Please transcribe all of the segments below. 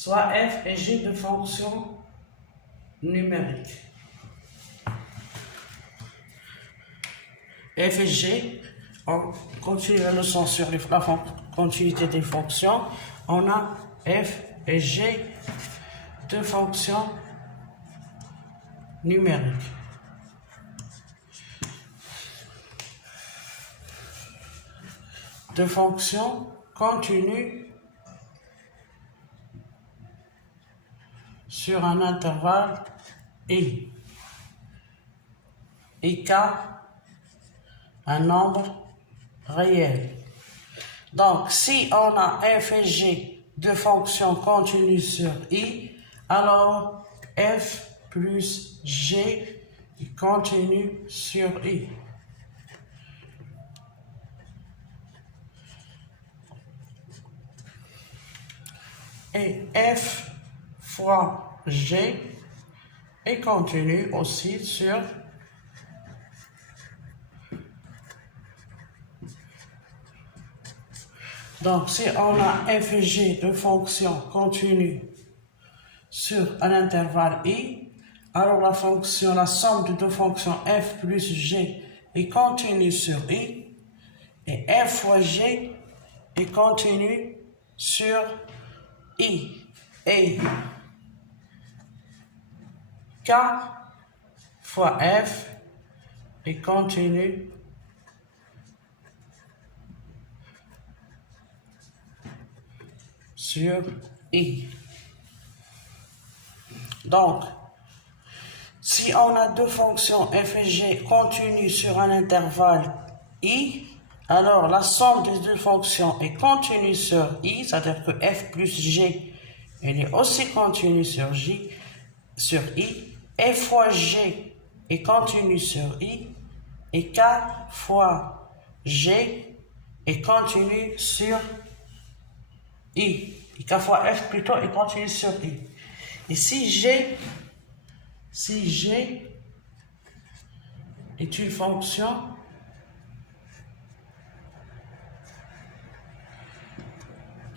soit f et g de fonctions numériques. F et g, on continue la leçon sur la continuité des fonctions. On a f et g de fonctions numériques. De fonctions continues sur un intervalle i et k, un nombre réel. Donc, si on a f et g de fonctions continues sur i, alors f plus g est continu sur i. Et f fois g est continu aussi sur donc si on a f et g de fonctions continues sur un intervalle i, alors la somme de deux fonctions f plus g est continue sur i et f fois g est continu sur i et k fois f est continu sur i. Donc, si on a deux fonctions f et g continues sur un intervalle i, alors la somme des deux fonctions est continue sur i, c'est-à-dire que f plus g, elle est aussi continue sur i, f fois g est continue sur i, et k fois g est continue sur i. Et k fois f plutôt est continue sur i. Et si g est une fonction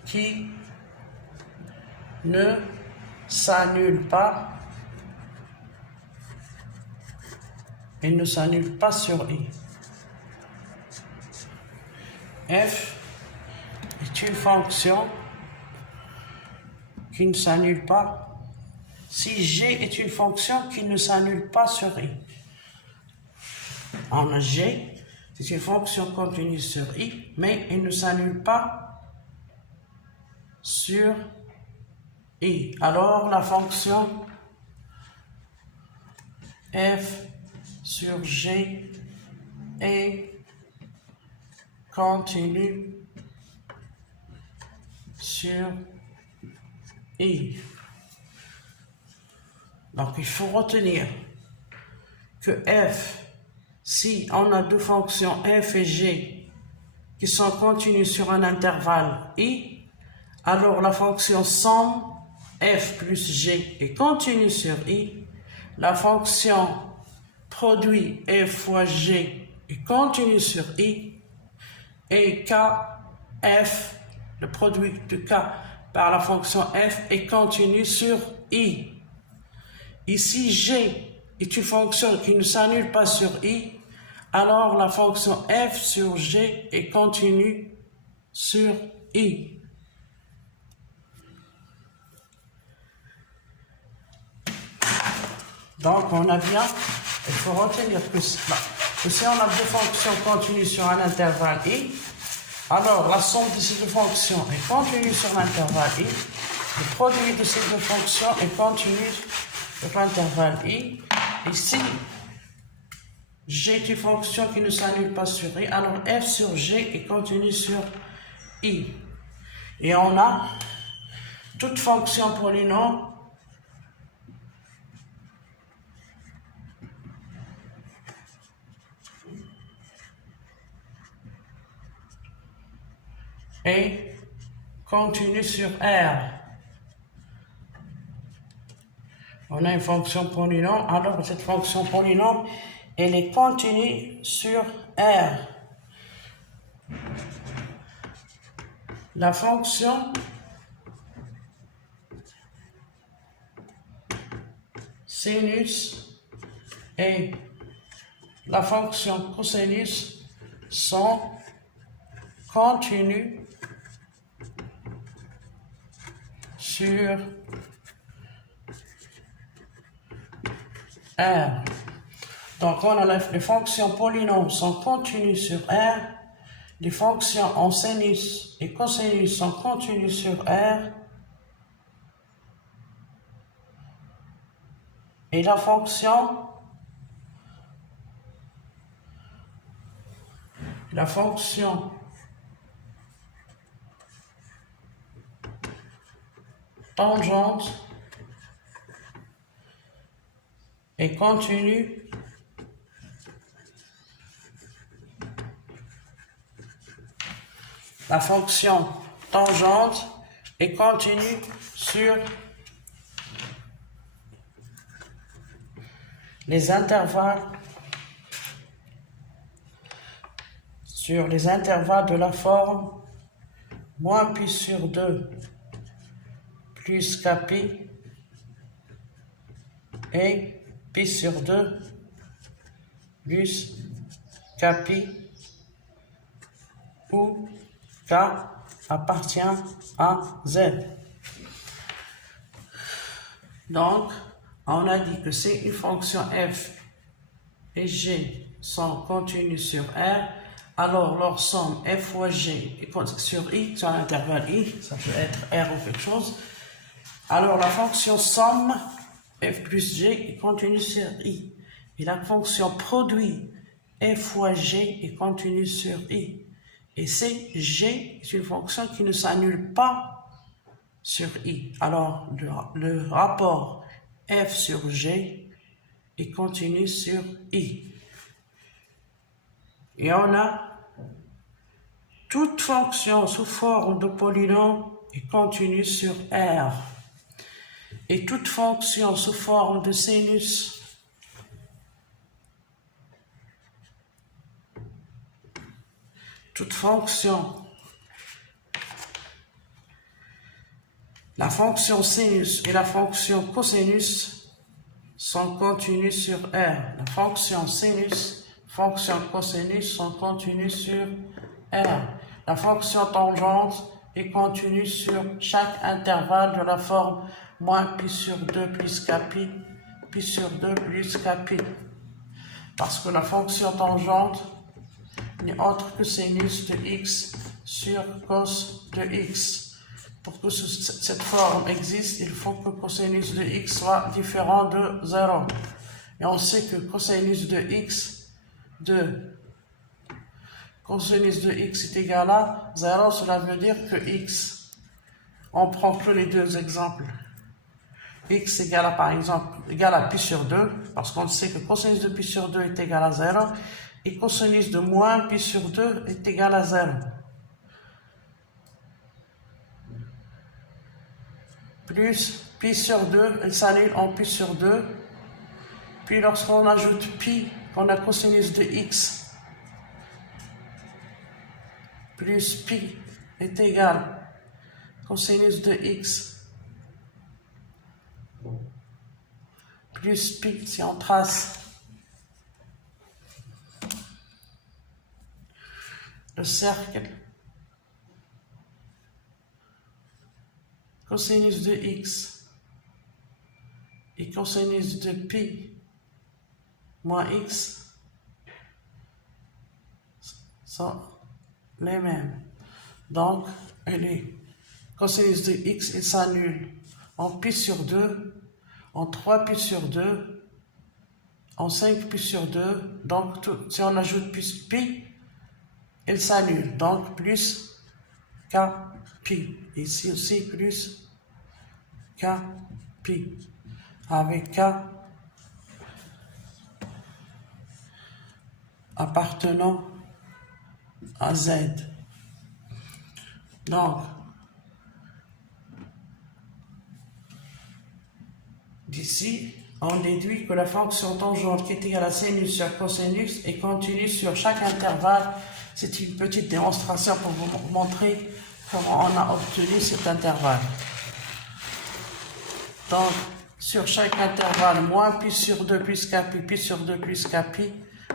qui ne s'annule pas et ne s'annule pas sur i. F est une fonction qui ne s'annule pas si g est une fonction qui ne s'annule pas sur i. On a g, c'est une fonction continue sur i, mais elle ne s'annule pas sur i. Alors la fonction f sur g est continue sur i. Donc il faut retenir que f, si on a deux fonctions f et g qui sont continues sur un intervalle i, alors la fonction somme f plus g est continue sur i, la fonction produit f fois g est continue sur i, et k, f, le produit de k par la fonction f est continu sur i. Ici, g est une fonction qui ne s'annule pas sur i, alors la fonction f sur g est continue sur i. Donc, on a bien, il faut retenir que si on a deux fonctions continues sur un intervalle i, alors la somme de ces deux fonctions est continue sur l'intervalle i, le produit de ces deux fonctions est continu sur l'intervalle i, et si g est une fonction qui ne s'annule pas sur i, alors f sur g est continue sur i. Et on a toute fonction polynôme et continue sur R. On a une fonction polynôme, alors cette fonction polynôme, elle est continue sur R. La fonction sinus et la fonction cosinus sont continues sur R. Donc on a les fonctions polynômes sont continues sur R, les fonctions en sinus et cosinus sont continues sur R, et la fonction tangente est continue la fonction tangente est continue sur les intervalles de la forme moins pi sur 2 plus kpi et pi sur 2 plus kpi où k appartient à z. Donc, on a dit que si une fonction f et g sont continues sur R, alors leur somme f fois g sur i, sur l'intervalle i, ça peut être R ou quelque chose, alors la fonction somme f plus g est continue sur i. Et la fonction produit f fois g est continue sur i. Et c'est g est une fonction qui ne s'annule pas sur i. Alors le rapport f sur g est continu sur i. Et on a toute fonction sous forme de polynôme est continue sur R. Et toute fonction sous forme de sinus la fonction sinus et la fonction cosinus sont continues sur R. La fonction sinus, fonction cosinus sont continues sur R. La fonction tangente est continue sur chaque intervalle de la forme moins pi sur 2 plus kpi, pi sur 2 plus kpi. Parce que la fonction tangente n'est autre que sinus de x sur cos de x. Pour que cette forme existe, il faut que cosinus de x soit différent de 0. Et on sait que cosinus de x est égal à 0, cela veut dire que x, on prend que les deux exemples. X égale à, par exemple, égal à pi sur 2, parce qu'on sait que cosinus de pi sur 2 est égal à 0, et cosinus de moins pi sur 2 est égal à 0. Plus pi sur 2, elle s'annule en pi sur 2. Puis lorsqu'on ajoute pi, on a cosinus de x plus pi est égal cosinus de x plus pi, si on trace le cercle, cosinus de x et cosinus de pi moins x sont les mêmes. Donc, cosinus de x, il s'annule en pi sur 2, en 3 pi sur 2, en 5 pi sur 2. Donc, si on ajoute plus pi, il s'annule. Donc, plus k pi. Ici aussi, plus k pi. Avec k appartenant à z. Donc, d'ici, on déduit que la fonction tangente qui est égale à sinus sur cosinus est continue sur chaque intervalle. C'est une petite démonstration pour vous montrer comment on a obtenu cet intervalle. Donc, sur chaque intervalle, moins pi sur 2 plus kpi, pi sur 2 plus kpi,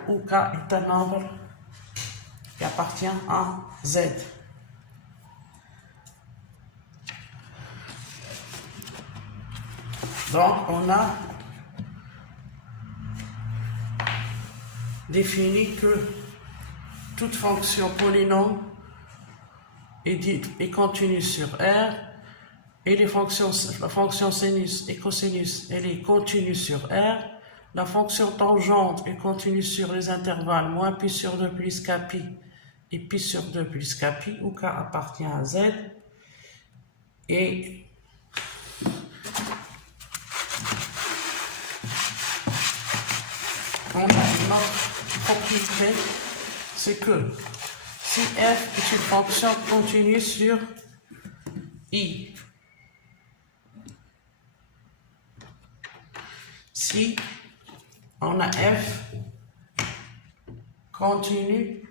où k est un nombre qui appartient à z. Donc, on a défini que toute fonction polynôme est continue sur R, et la fonction sinus et cosinus, elle est continue sur R. La fonction tangente est continue sur les intervalles moins pi sur 2 plus kpi et pi sur 2 plus kpi, où k appartient à z. Et on a une autre propriété, c'est que si f est une fonction continue sur I, si on a f continue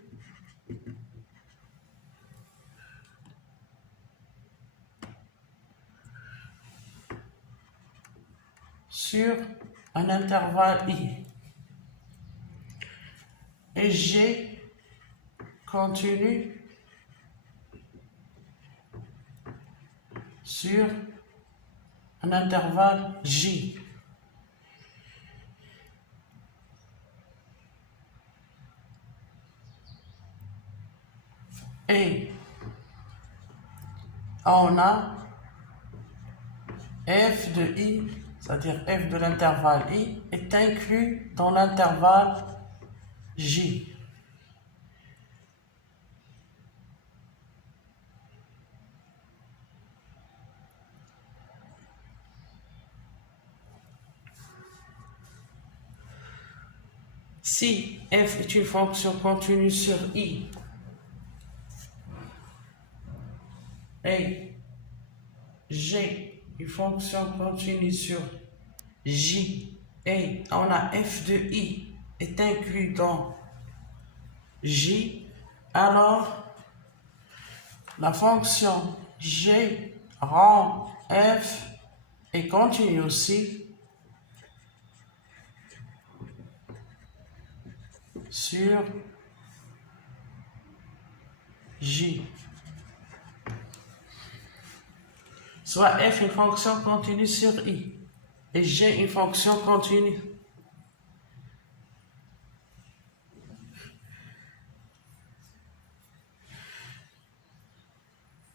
sur un intervalle I et G continue sur un intervalle J. Et on a f de I, c'est-à-dire f de l'intervalle I, est inclus dans l'intervalle J. Si f est une fonction continue sur I et G une fonction continue sur J et on a f de I est inclus dans J, alors la fonction G rend f est continue aussi sur J. Soit f une fonction continue sur I et G une fonction continue.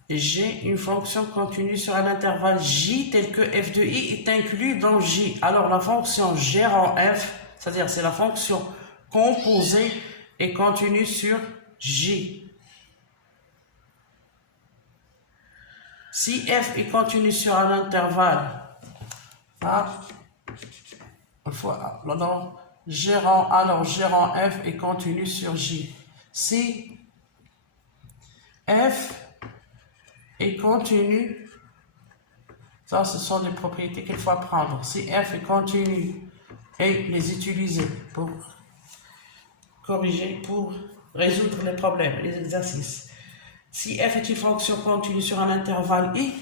Et G une fonction continue sur un intervalle J tel que f de I est inclus dans J. Alors la fonction G rend f, c'est-à-dire c'est la fonction composée et continue sur J. Si f est continue sur un intervalle A, alors G rend f est continue sur J. Si f est continue, ça ce sont des propriétés qu'il faut apprendre. Si f est continue et les utiliser pour corriger, pour résoudre les problèmes, les exercices. Si f est une fonction continue sur un intervalle I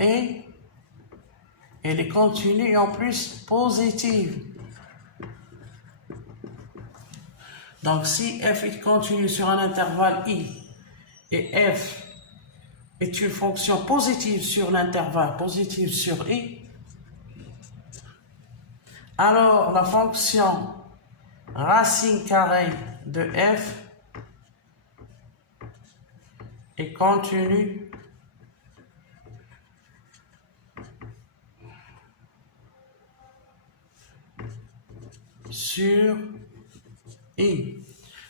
et elle est continue et en plus positive. Donc si f est continue sur un intervalle I et f est une fonction positive sur l'intervalle positive sur I, alors la fonction racine carrée de f est continue sur I.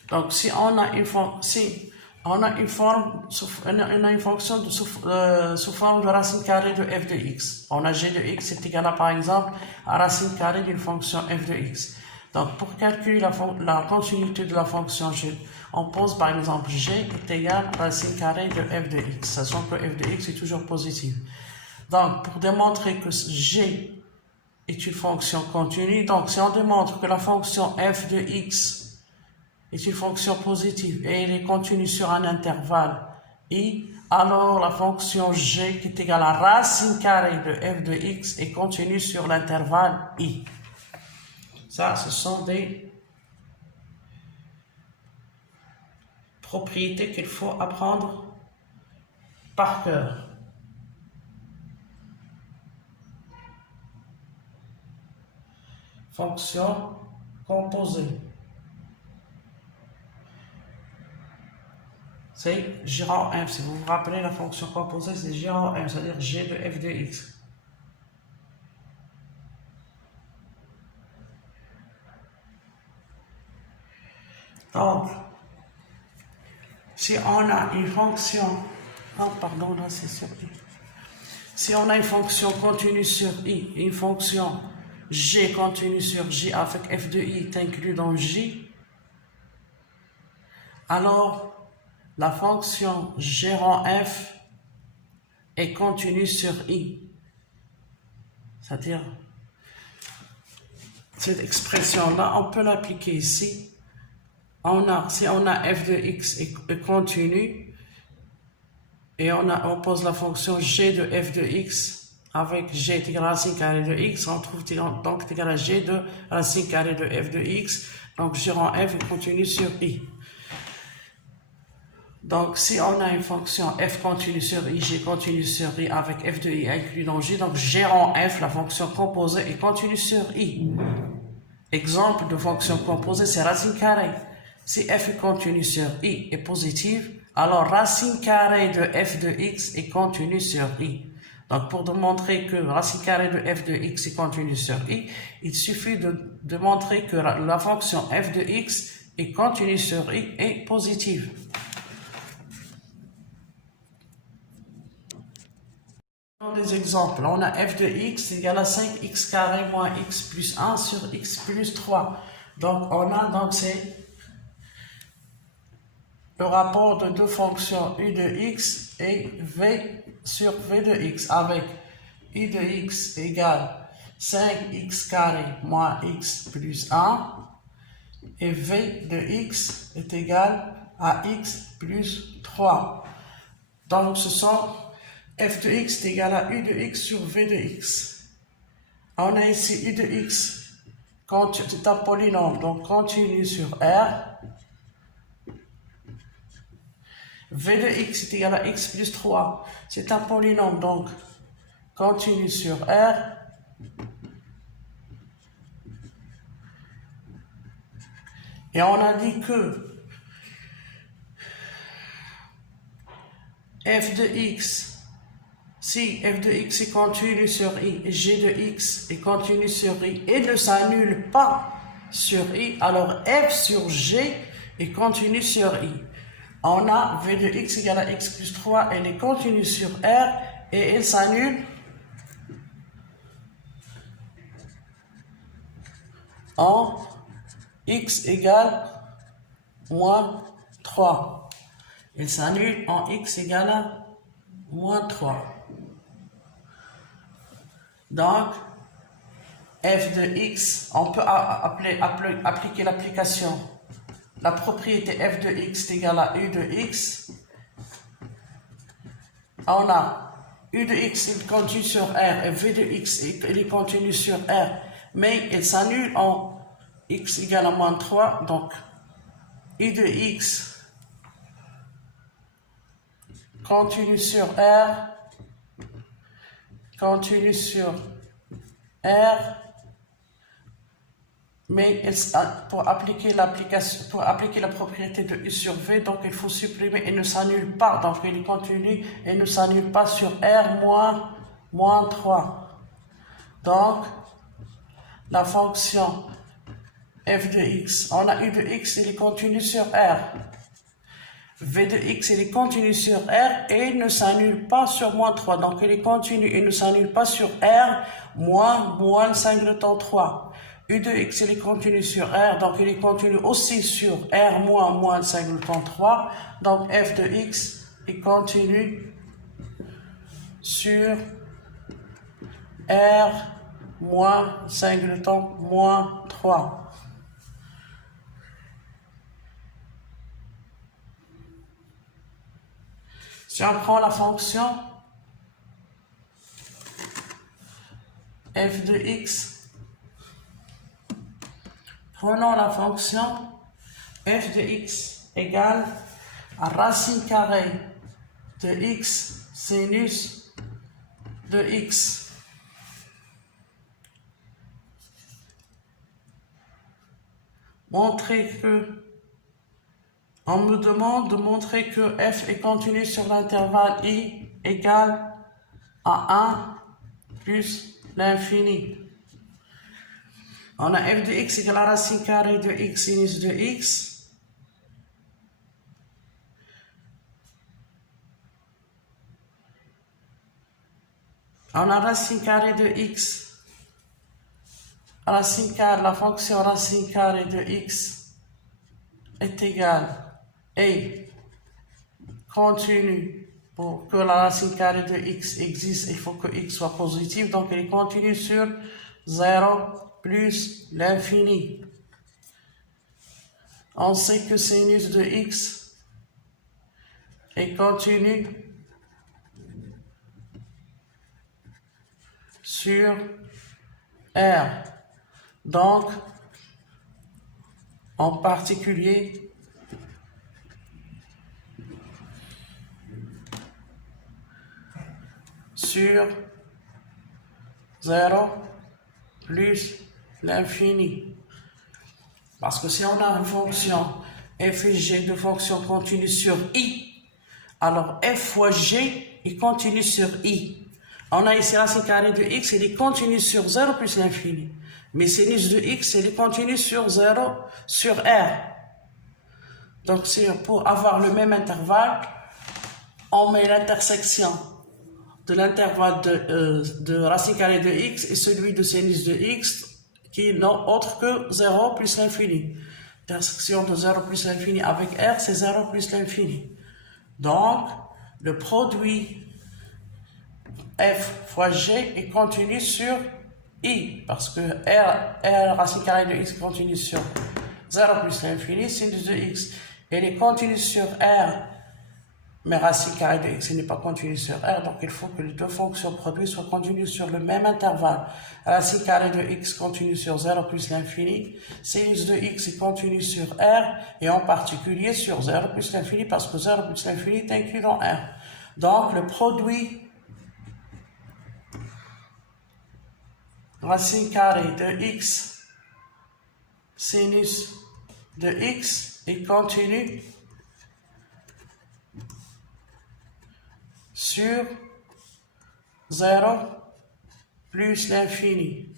Donc si on a une fonction sous forme de racine carrée de f de x, on a g de x est égal à, par exemple, à racine carrée d'une fonction f de x. Donc pour calculer la continuité de la fonction g, on pose par exemple g est égal à racine carrée de f de x, sachant que f de x est toujours positive. Donc pour démontrer que g est une fonction continue, donc si on démontre que la fonction f de x est une fonction positive et elle est continue sur un intervalle I, alors la fonction g qui est égale à racine carrée de f de x est continue sur l'intervalle i. Ça, ce sont des propriétés qu'il faut apprendre par cœur. Fonction composée. C'est g rang m. Si vous vous rappelez, la fonction composée, c'est g rang m, c'est-à-dire g de f de x. Donc, si on a une fonction, oh pardon, là c'est sur i. Si on a une fonction continue sur i, une fonction g continue sur j avec f de i est inclus dans j, alors la fonction g rang f est continue sur i. C'est-à-dire, cette expression-là, on peut l'appliquer ici. Si on a f de x est continue, et on pose la fonction g de f de x avec g est égal à racine carrée de x, on trouve donc est égal à g de racine carrée de f de x, donc g rang f est continue sur i. Donc si on a une fonction f continue sur i, g continue sur i avec f de i inclus dans j, donc g rang f, la fonction composée, est continue sur i. Exemple de fonction composée, c'est racine carrée. Si f est continue sur i est positive, alors racine carrée de f de x est continue sur i. Donc pour démontrer que racine carrée de f de x est continue sur i, il suffit de montrer que la fonction f de x est continue sur i et positive. Dans les exemples, on a f de x égale à 5x carré moins x plus 1 sur x plus 3. Donc c'est le rapport de deux fonctions u de x et v sur v de x avec u de x égale 5x carré moins x plus 1 et v de x est égal à x plus 3. Donc ce sont f de x est égal à u de x sur v de x. On a ici u de x, c'est un polynôme, donc continue sur R. V de x est égal à x plus 3. C'est un polynôme, donc continue sur R. Et on a dit que f de x, si f de x est continue sur i et g de x est continue sur i et ne s'annule pas sur i, alors f sur g est continue sur i. On a v de x égale à x plus 3, elle est continue sur R et elle s'annule en x égale moins 3. Elle s'annule en x égale à moins 3. Donc, f de x, on peut appliquer l'application. La propriété f de x est égale à u de x. On a u de x, il continue sur R, et v de x, il est continu sur R, mais il s'annule en x égale à moins 3, donc u de x continue sur R, continue sur R, mais pour appliquer la propriété de u sur v, donc il faut supprimer et ne s'annule pas, donc il continue et ne s'annule pas sur R moins 3. Donc, la fonction f de x, on a u de x, il est continu sur R. V de x, il est continu sur R et ne s'annule pas sur moins 3. Donc, il est continu et ne s'annule pas sur R moins 5 de temps 3. U de x, il est continu sur R, donc il est continu aussi sur R moins 5 de temps 3. Donc, f de x est continu sur R moins 5 de temps moins 3. Si on prend la fonction f de x, prenons la fonction f de x égale à racine carrée de x sinus de x. On me demande de montrer que f est continu sur l'intervalle i égale à 1 plus l'infini. On a f de x égale à racine carrée de x sinus de x. On a racine carrée de x. Racine carrée, la fonction racine carrée de x est égale et continue. Pour que la racine carrée de x existe, il faut que x soit positif, donc elle est continue sur 0 plus l'infini. On sait que sinus de x est continu sur R. Donc, en particulier, sur 0 plus l'infini. Parce que si on a une fonction f et g de fonction continue sur i, alors f fois g est continue sur i. On a ici racine carrée de x, elle est continue sur 0 plus l'infini. Mais sinus de x, elle est continue sur 0 sur R. Donc pour avoir le même intervalle, on met l'intersection de l'intervalle de racine carrée de x et celui de sinus de x qui n'est autre que 0 plus l'infini. L'intersection de 0 plus l'infini avec R, c'est 0 plus l'infini. Donc, le produit f fois g est continu sur i, parce que R racine carrée de x continue sur 0 plus l'infini, sinus de x, elle est continue sur R, mais racine carrée de x n'est pas continue sur R, donc il faut que les deux fonctions produites soient continues sur le même intervalle. Racine carrée de x continue sur 0 plus l'infini, sinus de x est continue sur R, et en particulier sur 0 plus l'infini, parce que 0 plus l'infini est inclus dans R. Donc le produit racine carrée de x sinus de x est continu sur 0 plus l'infini.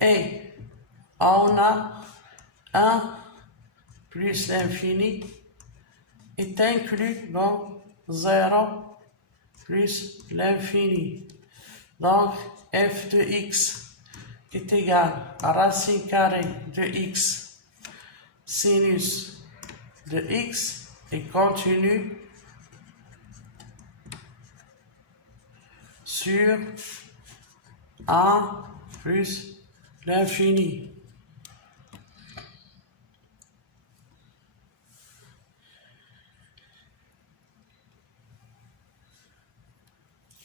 Et on a 1 plus l'infini est inclus dans 0 plus l'infini. Donc, f de x est égal à racine carrée de x sinus de x est continu sur 1 plus l'infini.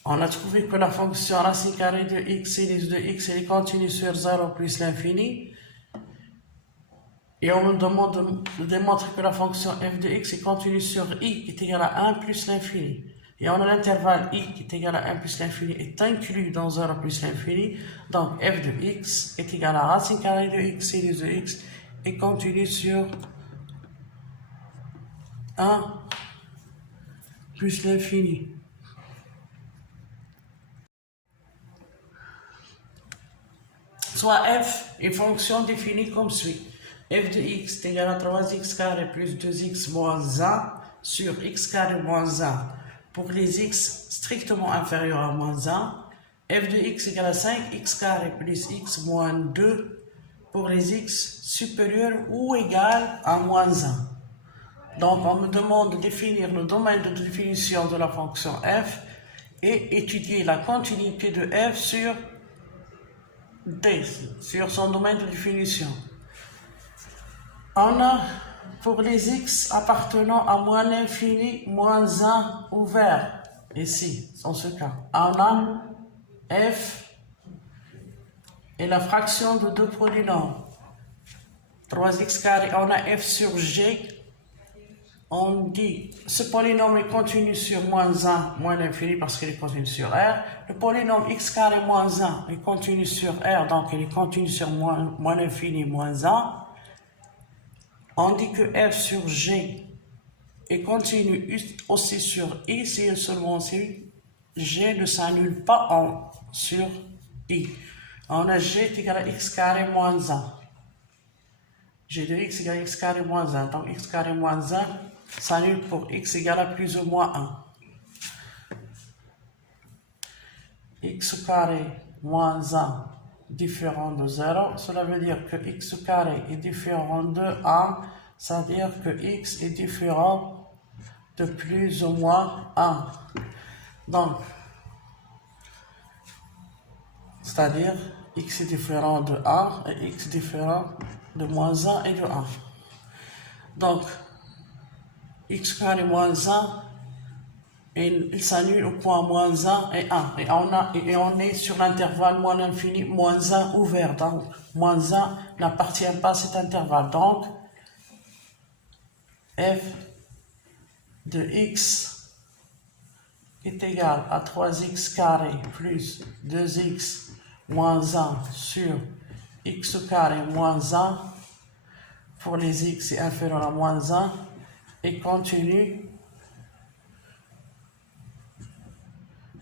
On a trouvé que la fonction racine carrée de x sinus de x elle est continue sur 0 plus l'infini. Et on me demande de démontrer que la fonction f de x est continue sur i qui est égal à 1 plus l'infini. Et on a l'intervalle i qui est égal à 1 plus l'infini est inclus dans 0 plus l'infini. Donc f de x est égal à racine carrée de x sinus de x est continue sur 1 plus l'infini. Soit f est fonction définie comme suit. F de x est égal à 3x carré plus 2x moins 1 sur x carré moins 1 pour les x strictement inférieurs à moins 1. F de x est égal à 5x carré plus x moins 2 pour les x supérieurs ou égal à moins 1. Donc on me demande de définir le domaine de définition de la fonction f et étudier la continuité de f sur D, sur son domaine de définition. On a pour les x appartenant à moins l'infini, moins 1 ouvert. Ici, dans ce cas, on a f et la fraction de deux polynômes. 3x carré, on a f sur g. On dit, ce polynôme est continu sur moins 1, moins l'infini parce qu'il est continu sur R. Le polynôme x carré moins 1 est continu sur R, donc il est continu sur moins l'infini, moins 1. On dit que f sur g est continu aussi sur i, si et seulement si g ne s'annule pas sur i. On a g est égal à x carré moins 1. G de x égale x carré moins 1. Donc x carré moins 1 s'annule pour x égale à plus ou moins 1. X carré moins 1 différent de 0, cela veut dire que x carré est différent de 1, c'est-à-dire que x est différent de plus ou moins 1. Donc, c'est-à-dire x est différent de 1 et x différent de moins 1 et de 1. Donc, x carré moins 1, il s'annule au point moins 1 et 1. Et on est sur l'intervalle moins l'infini, moins 1 ouvert. Donc, moins 1 n'appartient pas à cet intervalle. Donc, f de x est égal à 3x carré plus 2x moins 1 sur x carré moins 1 pour les x est inférieur à moins 1 et continue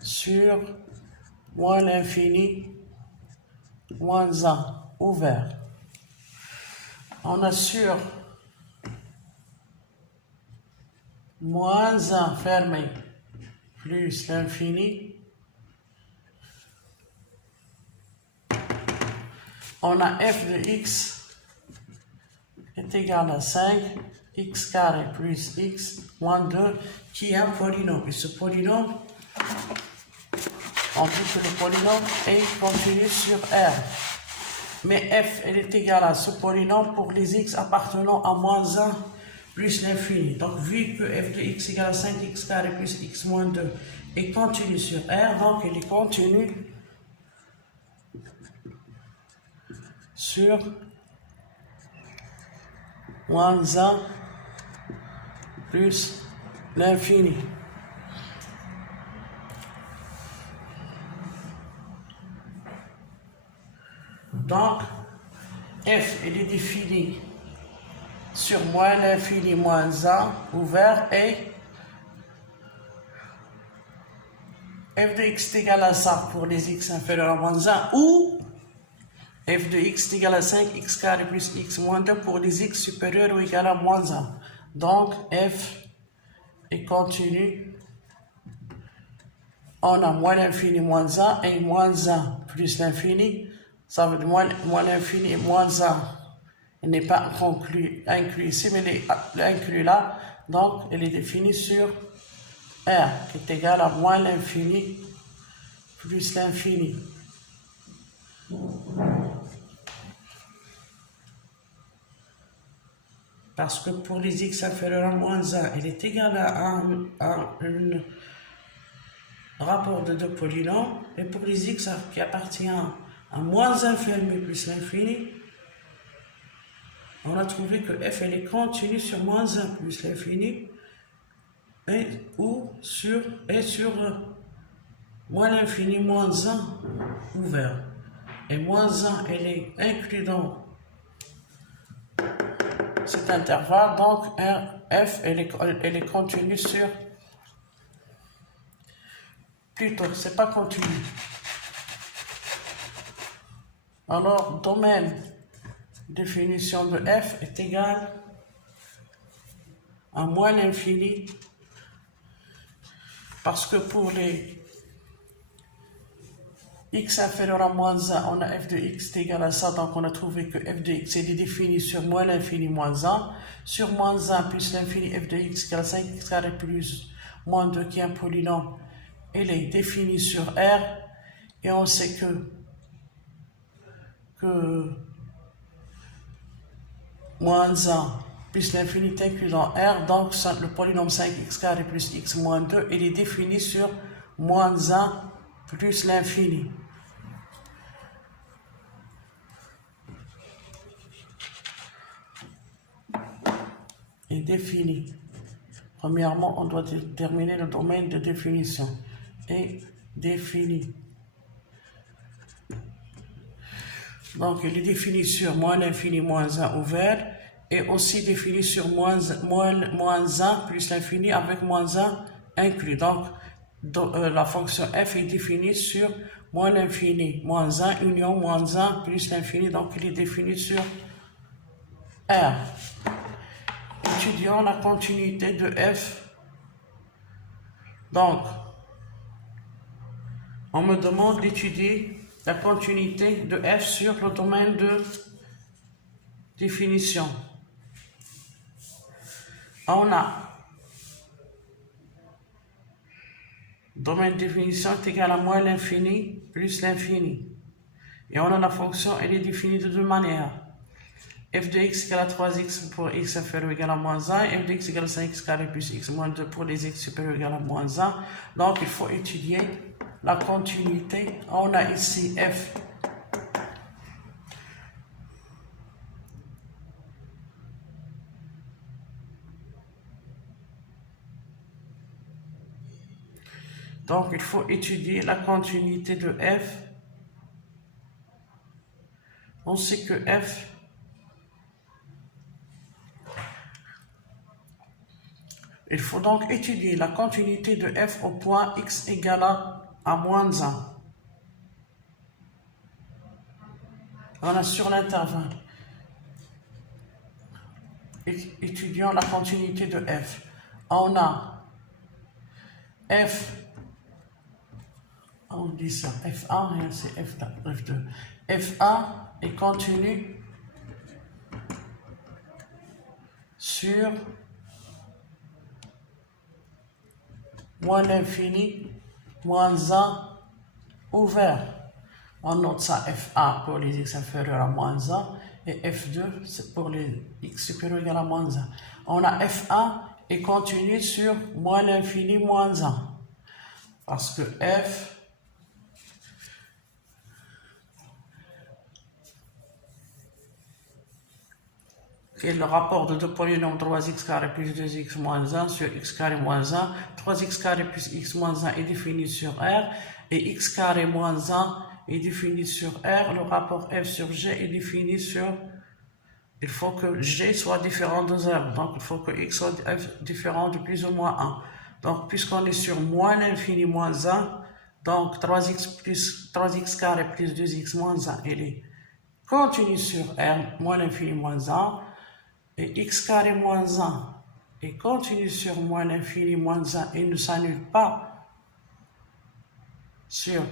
sur moins l'infini moins 1 ouvert. On a sur moins 1 fermé plus l'infini. On a f de x est égal à 5 x carré plus x moins 2 qui est un polynôme. Et ce polynôme, on dit que le polynôme est continu sur R. Mais f elle est égale à ce polynôme pour les x appartenant à moins 1 plus l'infini. Donc vu que f de x égale à 5x carré plus x moins 2 est continu sur R, donc il est continu sur moins 1 plus l'infini. Donc, f il est défini sur moins l'infini moins 1 ouvert et f de x est égal à ça pour les x inférieurs à moins 1 ou f de x est égal à 5x carré plus x moins 2 pour les x supérieurs ou égal à moins 1. Donc, f est continu. On a moins l'infini moins 1 et moins 1 plus l'infini. Ça veut dire moins l'infini et moins 1. Il n'est pas inclus ici, mais il est inclus là. Donc, il est défini sur R, qui est égal à moins l'infini plus l'infini. Parce que pour les x inférieurs à moins 1, il est égal à un rapport de deux polynômes. Et pour les x qui appartiennent à moins infini plus l'infini, on a trouvé que f elle est continue sur moins 1 plus l'infini sur moins l'infini moins 1 ouvert. Et moins 1 elle est inclus dans cet intervalle, donc f elle est continue sur, plutôt c'est pas continu. Alors domaine définition de f est égal à moins l'infini, parce que pour les x inférieur à moins 1, on a f de x est égal à ça, donc on a trouvé que f de x est défini sur moins l'infini moins 1, sur moins 1 plus l'infini f de x égale à 5x carré plus moins 2 qui est un polynôme, il est défini sur R, et on sait que moins 1 plus l'infini inclus dans R, donc le polynôme 5x carré plus x moins 2, il est défini sur moins 1 plus l'infini. Est défini. Premièrement, on doit déterminer le domaine de définition. Est défini. Donc, il est défini sur moins l'infini moins 1 ouvert et aussi défini sur moins 1 plus l'infini avec moins 1 inclus. Donc, la fonction f est définie sur moins l'infini moins 1 union moins 1 plus l'infini. Donc, il est défini sur R. Étudions la continuité de f. Donc, on me demande d'étudier la continuité de f sur le domaine de définition. On a domaine de définition est égal à moins l'infini plus l'infini. Et on a la fonction, elle est définie de deux manières. F de x égale à 3x pour x inférieur ou égal à moins 1, f de x égale à 5x carré plus x moins 2 pour les x supérieurs ou égal à moins 1. Donc, il faut étudier la continuité. On a ici f donc il faut étudier la continuité de f. On sait que f il faut donc étudier la continuité de f au point x égale à moins 1. On a sur l'intervalle. Étudions la continuité de f. On a f, on dit ça, f1 et c'est f2. f1 est continu sur moins l'infini, moins 1 ouvert. On note ça f1 pour les x inférieurs à moins 1 et f2 c'est pour les x supérieurs égal à moins 1. On a f1 est continu sur moins l'infini, moins 1. Parce que f qui est le rapport de deux polynômes 3x carré plus 2x moins 1 sur x carré moins 1. 3x carré plus x moins 1 est défini sur R et x carré moins 1 est défini sur R. Le rapport f sur g est défini sur... Il faut que g soit différent de 0. Donc, il faut que x soit différent de plus ou moins 1. Donc, puisqu'on est sur moins l'infini moins 1, donc 3x carré plus 2x moins 1, il est continu sur R, moins l'infini moins 1. Et x carré moins 1 est continu sur moins l'infini moins 1 et ne s'annule pas sur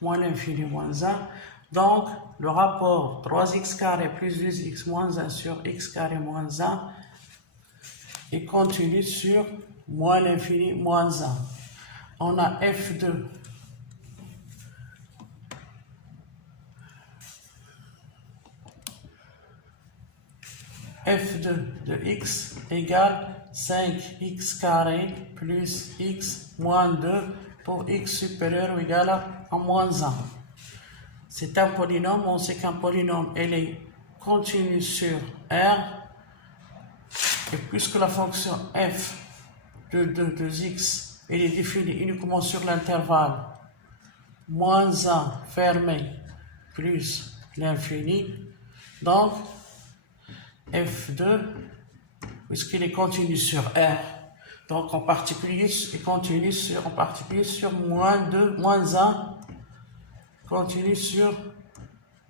moins l'infini moins 1. Donc, le rapport 3x carré plus 2x moins 1 sur x carré moins 1 est continu sur moins l'infini moins 1. On a f2 f2 de x égale 5x carré plus x moins 2 pour x supérieur ou égal à moins 1. C'est un polynôme, on sait qu'un polynôme, elle est continue sur R, et puisque la fonction f de 2x, elle est définie uniquement sur l'intervalle moins 1 fermé plus l'infini, donc f2, puisqu'il est continu sur R, donc en particulier, il continue sur, moins 1, continue sur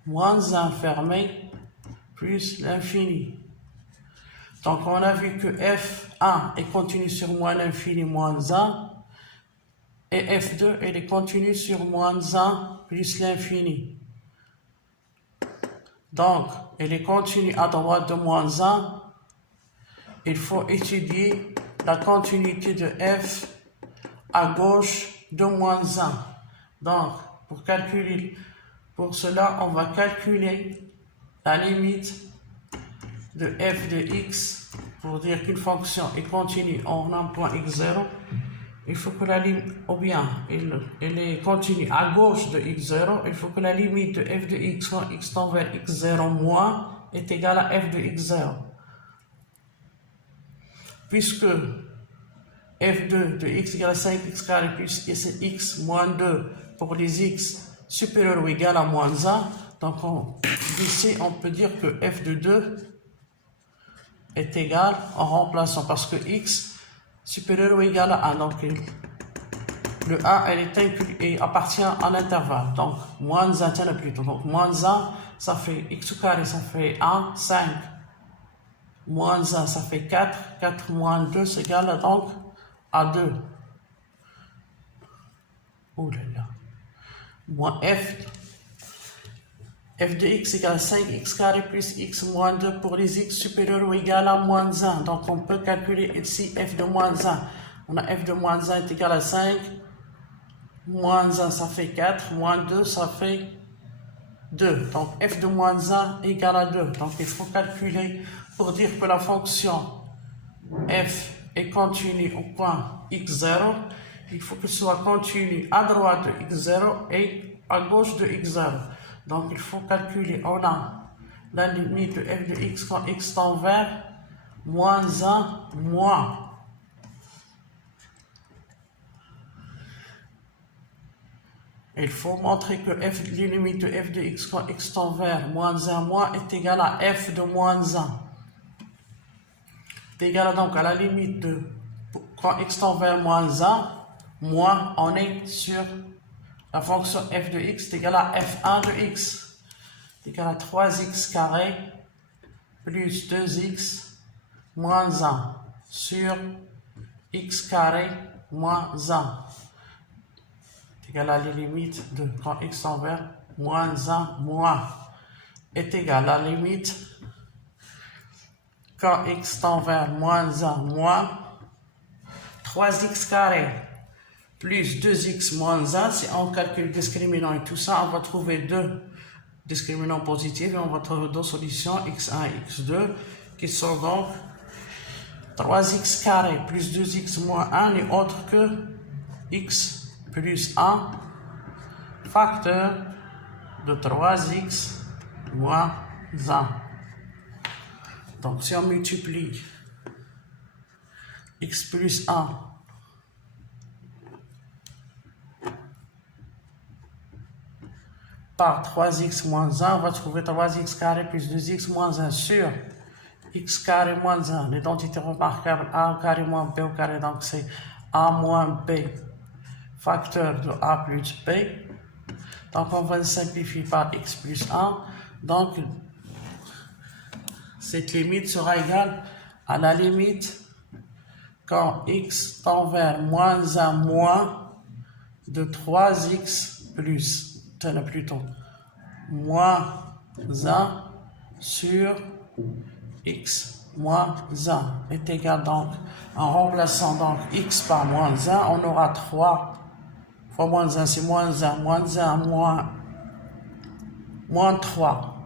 moins 1 fermé plus l'infini. Donc on a vu que f1 est continu sur moins l'infini moins 1 et f2 elle est continue sur moins 1 plus l'infini. Donc elle est continue à droite de moins 1. Il faut étudier la continuité de f à gauche de moins 1. Donc pour cela, on va calculer la limite de f de x, pour dire qu'une fonction est continue en un point x0, il faut que la limite, ou bien elle est continue à gauche de x0, il faut que la limite de f de x quand x tend vers x0 moins est égale à f de x0. Puisque f2 de x égale à 5x carré plus x moins 2 pour les x supérieurs ou égal à moins 1, donc d'ici on peut dire que f de 2 est égal en remplaçant, parce que x supérieur ou égal à 1, donc le 1 elle est inclus et appartient à l'intervalle, donc moins 1 tiens plutôt, donc moins 1 ça fait x au carré, ça fait 1, 5, moins 1 ça fait 4, 4 moins 2 c'est égal à, donc à 2. Oh là là. Moins f de x égale 5x carré plus x moins 2 pour les x supérieurs ou égal à moins 1. Donc on peut calculer ici f de moins 1. On a f de moins 1 est égal à 5. Moins 1 ça fait 4. Moins 2 ça fait 2. Donc f de moins 1 est égal à 2. Donc il faut calculer pour dire que la fonction f est continue au point x0. Il faut que ce soit continu à droite de x0 et à gauche de x0. Donc il faut calculer, on a la limite de f de x quand x tend vers moins 1 moins. Il faut montrer que la limite de f de x quand x tend vers moins 1 moins est égale à f de moins 1. C'est égal donc à la limite de quand x tend vers moins 1 moins, on est sur la fonction f de x est égale à f1 de x est égal à 3x carré plus 2x moins 1 sur x carré moins 1 est égal à la limite de quand x tend vers moins 1 moins est égal à la limite quand x tend vers moins 1 moins 3x carré plus 2x moins 1, si on calcule discriminant et tout ça, on va trouver deux discriminants positifs et on va trouver deux solutions, x1 et x2, qui sont donc 3x carré plus 2x moins 1 n'est autre que x plus 1, facteur de 3x moins 1. Donc si on multiplie x plus 1 par 3x moins 1, on va trouver 3x carré plus 2x moins 1 sur x carré moins 1. L'identité remarquable a au carré moins b au carré, donc c'est a moins b facteur de a plus b. Donc on va le simplifier par x plus 1. Donc cette limite sera égale à la limite quand x tend vers moins 1 moins de 3x plus plutôt moins 1 sur x moins 1 est égal donc, en remplaçant donc x par moins 1, on aura 3 fois moins 1 c'est moins 1, moins 1 moins 3.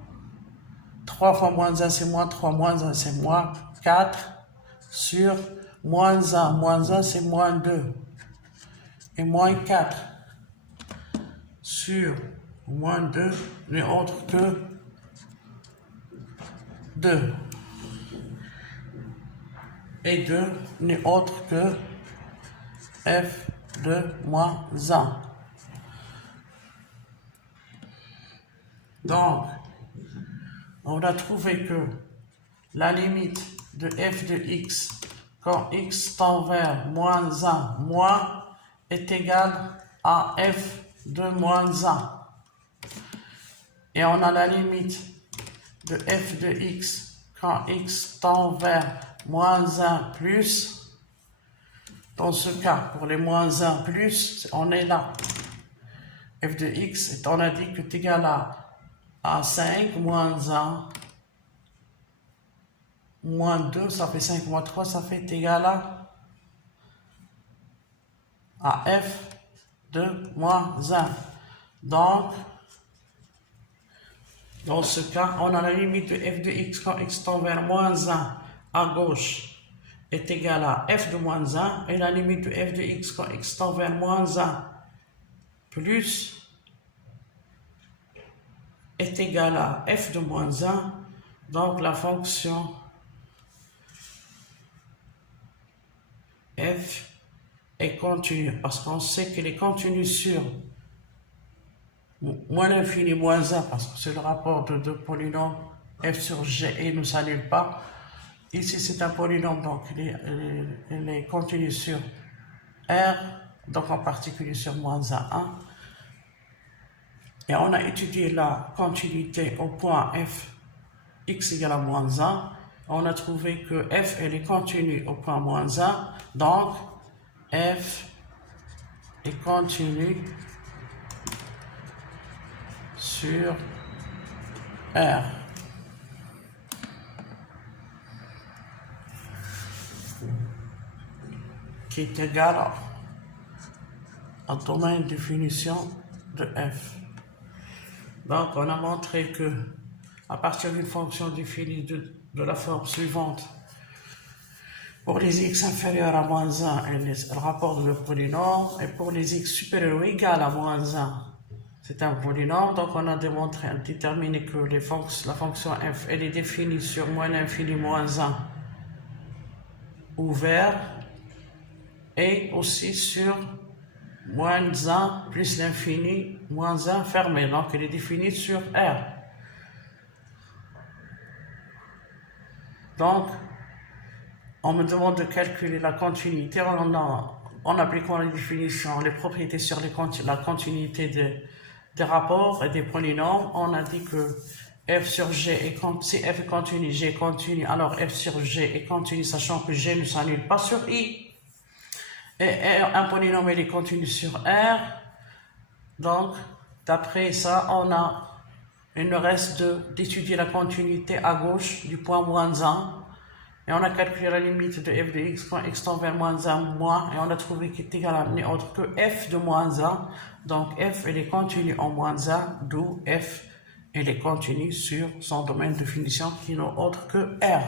3 fois moins 1 c'est moins 3, moins 1 c'est moins 4 sur moins 1 c'est moins 2 et moins 4 sur moins 2 n'est autre que 2 et 2 n'est autre que f de moins 1. Donc on a trouvé que la limite de f de x quand x tend vers moins 1 moins est égale à f de moins 1. Et on a la limite de f de x quand x tend vers moins 1 plus. Dans ce cas, pour les moins 1 plus, on est là. F de x, on a dit que est égal à 5 moins 1 moins 2, ça fait 5 moins 3, ça fait égal à f de moins 1. Donc, Dans ce cas, on a la limite de f de x quand x tend vers moins 1 à gauche est égale à f de moins 1 et la limite de f de x quand x tend vers moins 1 plus est égale à f de moins 1. Donc la fonction f est continue parce qu'on sait qu'elle est continue sur moins l'infini moins 1 parce que c'est le rapport de deux polynômes f sur g et ne s'annule pas. Ici c'est un polynôme donc il est continu sur R, donc en particulier sur moins 1. Et on a étudié la continuité au point f x égale à moins 1. On a trouvé que f elle est continue au point moins 1. Donc f est continue sur R. Qui est égal à domaine de définition de f. Donc on a montré que à partir d'une fonction définie de la forme suivante, pour les x inférieurs à moins 1, le rapport de le polynôme, et pour les x supérieurs ou égales à moins 1, c'est un polynôme. Donc on a déterminé que la fonction f elle est définie sur moins l'infini moins 1 ouvert et aussi sur moins 1 plus l'infini moins 1 fermé. Donc elle est définie sur R. Donc on me demande de calculer la continuité en appliquant les définitions, les propriétés sur la continuité des rapports et des polynômes. On a dit que f sur g si f est continu, g est continu, alors f sur g est continu, sachant que g ne s'annule pas sur i. Et un polynôme il est continu sur R. Donc d'après ça, il nous reste d'étudier la continuité à gauche du point moins 1. Et on a calculé la limite de f de x quand x tend vers moins 1 moins. Et on a trouvé qu'il est égal à ni autre que f de moins 1. Donc f elle est continue en moins 1, d'où f elle est continue sur son domaine de définition qui n'est autre que R.